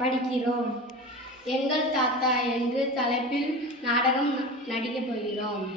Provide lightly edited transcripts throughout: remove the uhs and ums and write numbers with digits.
படிக்கிறோம். எங்கள் தாத்தா என்று தலைப்பில் நாடகம் நடிக்கப் போகிறோம்.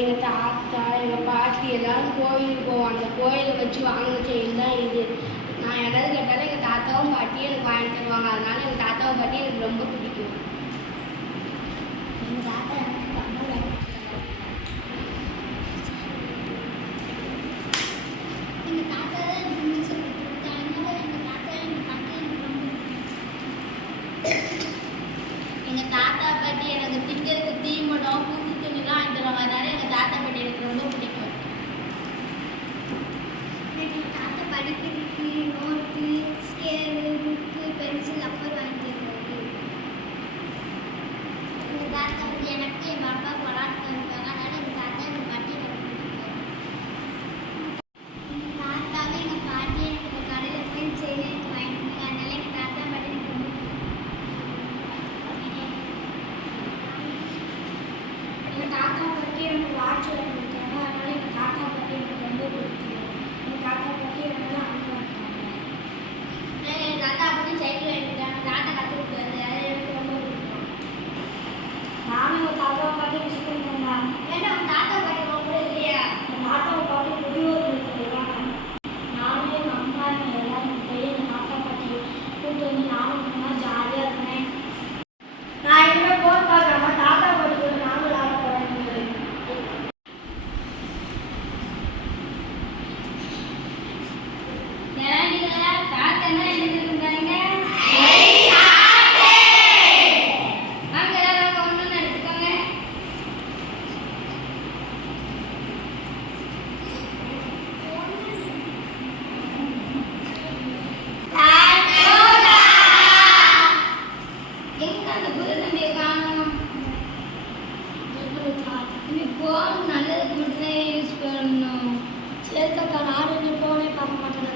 எங்கள் தாத்தா எங்கள் பாட்டி எல்லாரும் கோயிலுக்கு போவோம். அந்த கோயிலை வச்சு வாங்கின செயின் தான் இது. நான் எதாவது கேட்டாலும் எங்கள் தாத்தாவும் பாட்டியும் எனக்கு வாங்கி தருவாங்க. அதனால எங்கள் தாத்தாவும் பாட்டி எனக்கு ரொம்ப பிடிக்கும். எங்கள் தாத்தா எனக்கு கம்மல் வாங்கி எங்கள் தாத்தா தான் எனக்கு மியூசிக் கொடுத்தாங்க. எங்கள் தாத்தா எங்கள் பாட்டி எனக்கு ரொம்ப எங்கள் தாத்தா பாட்டி எனக்கு திங்கிறதுக்கு தீமடம் புது துணிலாம் வாங்கி தருவாங்க. அதனால எங்கள் தாத்தா பாட்டி எனக்கு ரொம்ப பிடிக்கும். எங்கள் தாத்தா படிக்கிறதுக்கு நோட்டு, ஸ்கேலு, புக்கு, பென்சில், அப்பர் வாங்கி தருவாங்க. எங்கள் தாத்தா பாட்டி எனக்கு எங்கள் அப்பா விளாட்டு இருக்காங்க. அதனால எங்கள் தாத்தா எங்கள் பாட்டி எனக்கு பிடிக்கும். எங்கள் தாத்தாவே எங்கள் பாட்டி எனக்கு இந்த கடையில் போய் செயின் எனக்கு வாங்கிட்டு அதனால எங்கள் தாத்தா பாட்டி எனக்கு ரொம்ப எங்கள் தாத்தா பாட்டி எனக்கு வாட்ச் வாங்கி கொடுத்தாங்க. அதனால எங்கள் தாத்தா பாட்டி எனக்கு ரொம்ப பிடிக்கும். எங்கள் தாத்தா பாட்டி எனக்கு அன்பா இருக்காங்க. எங்கள் தாத்தா பாட்டி சைக்கிள் வாங்கி கொடுத்தாங்க. தாத்தா கற்றுக் கொடுத்தாரு. அது எனக்கு ரொம்ப பிடிக்கும். நானும் எங்கள் தாத்தா பாட்டி மிஸ் பண்ணுறேன்டா. ஏன்னா உங்கள் தாத்தா பாட்டி ரொம்ப கூட இல்லையா? எங்கள் தாத்தா பாட்டி முதியோர் இருக்கிறாங்க. நானும் எங்கள் அம்மா எங்கள் எல்லாரும் போய் எங்கள் தாத்தா பாட்டி கூப்பிட்டு வந்து நானும் நல்லா ஜாலியாக இருந்தேன். நான் எங்கே போர் பார்க்குறேன் தாத்தா பாட்டி கூட நானும் விளாட போகிறேன். நல்லதுக்கு மட்டும் யூஸ் பண்ணணும். சேர்த்தக்கா நானும் போனே பார்க்க மாட்டேன்.